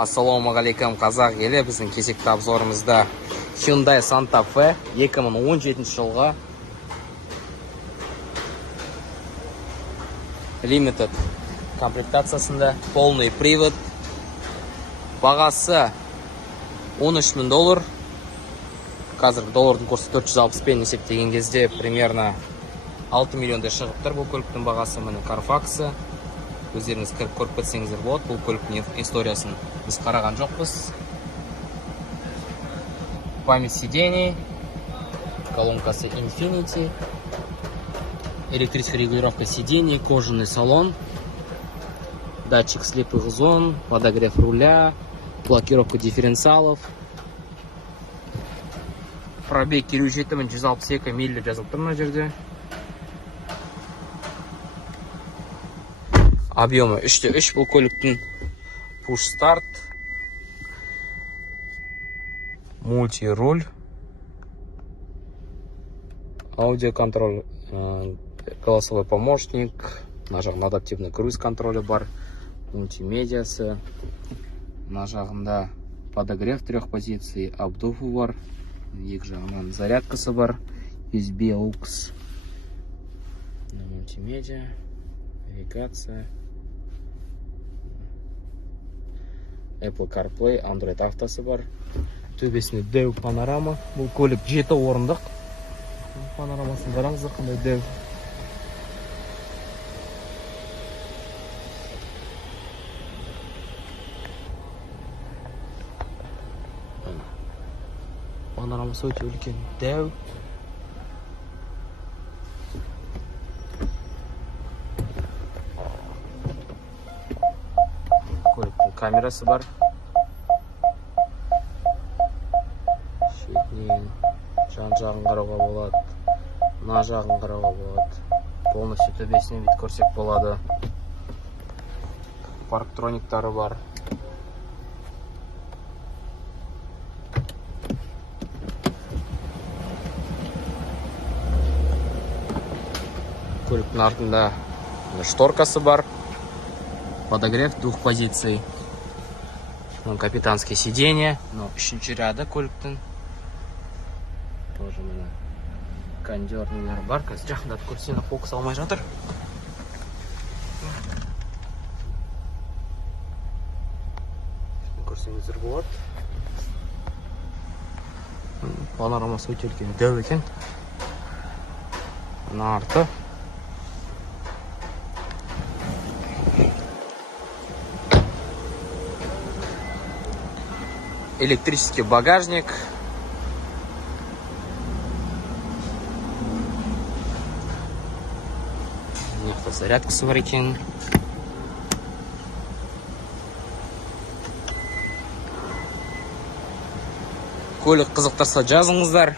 Ассалаумағалейкум қазақ елі, біздің кезекті обзорымызда Hyundai Santa Fe 2017 жылға Limited комплектациясында полный привод. Бағасы $13,000. Қазіргі доллардың курсы 460 пен есептеген кезде примерно 6 миллиондай шығыптыр. Бұл көліктің бағасы міне Carfax. Өздеріңіз кіріп көріп кетсеңіздер болады. Бұл көліктің историясын біз қараған жоқпыз. Память сидений, колонкасы Infinity, электрическая регулировка сидений, кожаный салон, датчик слепых зон, подогрев руля, блокировка дифференциалов. Пробег 162 миль жазылып тұр мына жерде. Объемы 3/3 бұл көліктің. Push старт, мульти-руль, аудиоконтроль, голосовой помощник, мына жағында адаптивный круиз контролі бар, мультимедиасы, мына жағында подогрев 3 позиций, обдувы бар, екі жағынан зарядкасы бар, USB AUX, мультимедиа, навигация, Apple CarPlay, Android автосы бар. Төбесінде дәу панорама. Бұл көлік 7 орындық. Панорамасын қараңыздар қандай дәу. Панорамасы өте үлкен дәу. Көліктің камерасы бар. Шетінен жан жағын қарауға болады. Мына жағын қарауға болады. Полностью төбесіне бит көрсек болады. Парктрониктары бар. Көліктің артында шторкасы бар. Подогрев 2 позиций. Капитанские сиденья. Үшінші ряда көліктің. Тоже міне кондернелер бар. Қазір жақында көрсені фокус алмай жатыр. Көрсеңіздер болады. Панорамасы өте үлкен дәу екен. Мына арты. Электрический багажник. Мықты зарядкасы бар екен. Көлік қызықтырса жазыңыздар.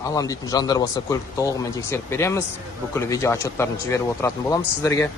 Алам дейтін жандар болса көлікті толығымен тексеріп береміз. Бүкіл видео отчеттарын жіберіп отыратын боламыз сіздерге.